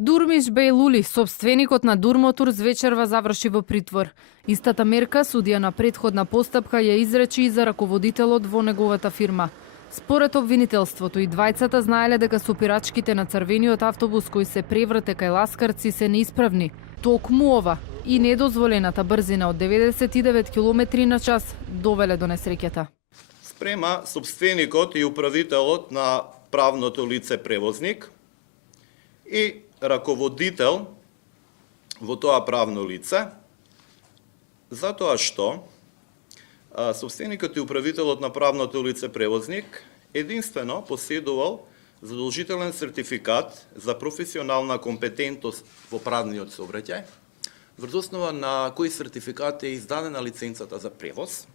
Дурмиш Бејлули, собственикот на Дурмотур, вечерва заврши во притвор. Истата мерка судија на претходна постапка ја изречи и за раководителот во неговата фирма. Според обвинителството и двајцата знаеле дека сопирачките на црвениот автобус кој се преврте кај ласкарци се неисправни. Токму ова и недозволената брзина од 99 км на час довеле до несреќата. Спрема собственикот и управителот на правното лице превозник и раководител во тоа правно лице, затоа што собственикот и управителот на правното лице превозник единствено поседувал задолжителен сертификат за професионална компетентност во правниот сообраќај, врз основа на кој сертификат е издадена лиценцата за превоз,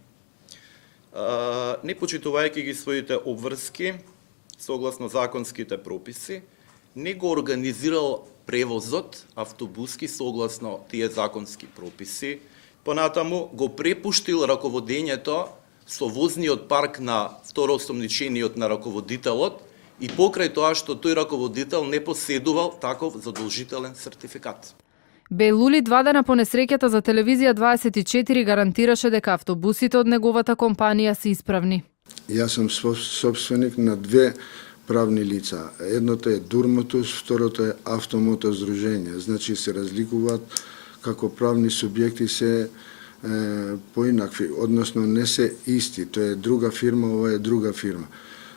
не почитувајќи ги своите обврски согласно законските прописи, не го организирал превозот автобуски согласно тие законски прописи, понатаму го препуштил раководењето со возниот парк на второосомничениот на раководителот и покрај тоа што тој раководител не поседувал таков задолжителен сертификат. Бејлули 2 дена по несреќата за телевизија 24 гарантираше дека автобусите од неговата компанија се исправни. Јас сум собственик на две правни лица. Едното е Дурмотус, второто е Автомото здружение. Значи се разликуваат како правни субјекти се поинакви, односно не се исти. Тоа е друга фирма, ова е друга фирма.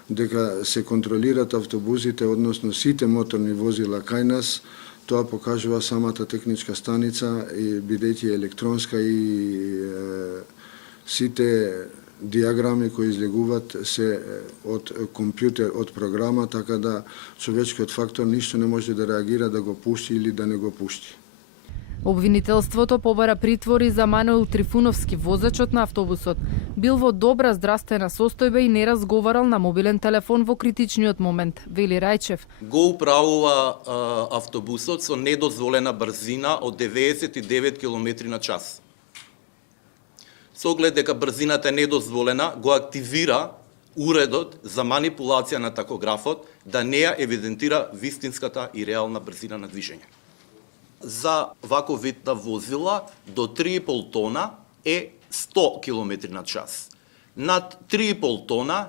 Дека се контролират автобусите, односно сите моторни возила кај нас, тоа покажува самата техничка станица и бидејќи електронска и сите диаграми кои излегуваат се од компјутер, од програма, така да човечкиот фактор ништо не може да реагира да го пушти или да не го пушти. Обвинителството побара притвори за Мануел Трифуновски, возачот на автобусот. Бил во добра здравствена состојба и не разговарал на мобилен телефон во критичниот момент, вели Рајчев. Го управува автобусот со недозволена брзина од 99 км на час. Со оглед дека брзината е недозволена, го активира уредот за манипулација на такографот да не ја евидентира вистинската и реална брзина на движење. За ваков вид на возила до 3,5 тона е 100 км на час. Над 3,5 тона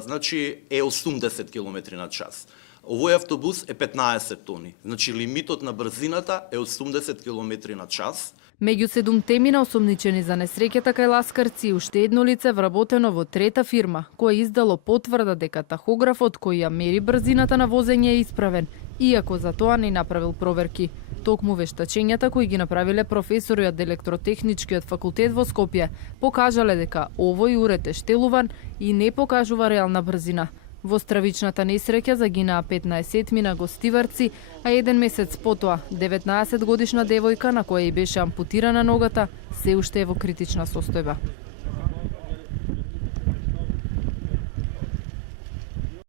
значи е 80 км на час. Овој автобус е 15 тони. Значи лимитот на брзината е 80 км на час. Меѓу 7 мина осомничени за несреќата кај ласкарци, уште едно лице вработено во трета фирма, која издало потврда дека тахографот кој ја мери брзината на возење е исправен, иако за тоа не направил проверки. Токму вештачењата кои ги направиле професори од електротехничкиот факултет во Скопје покажале дека овој уред е штелуван и не покажува реална брзина. Во стравичната несреќа загинаа 15 мина гостиварци, а 1 месец потоа 19 годишна девојка на која и беше ампутирана ногата се уште е во критична состојба.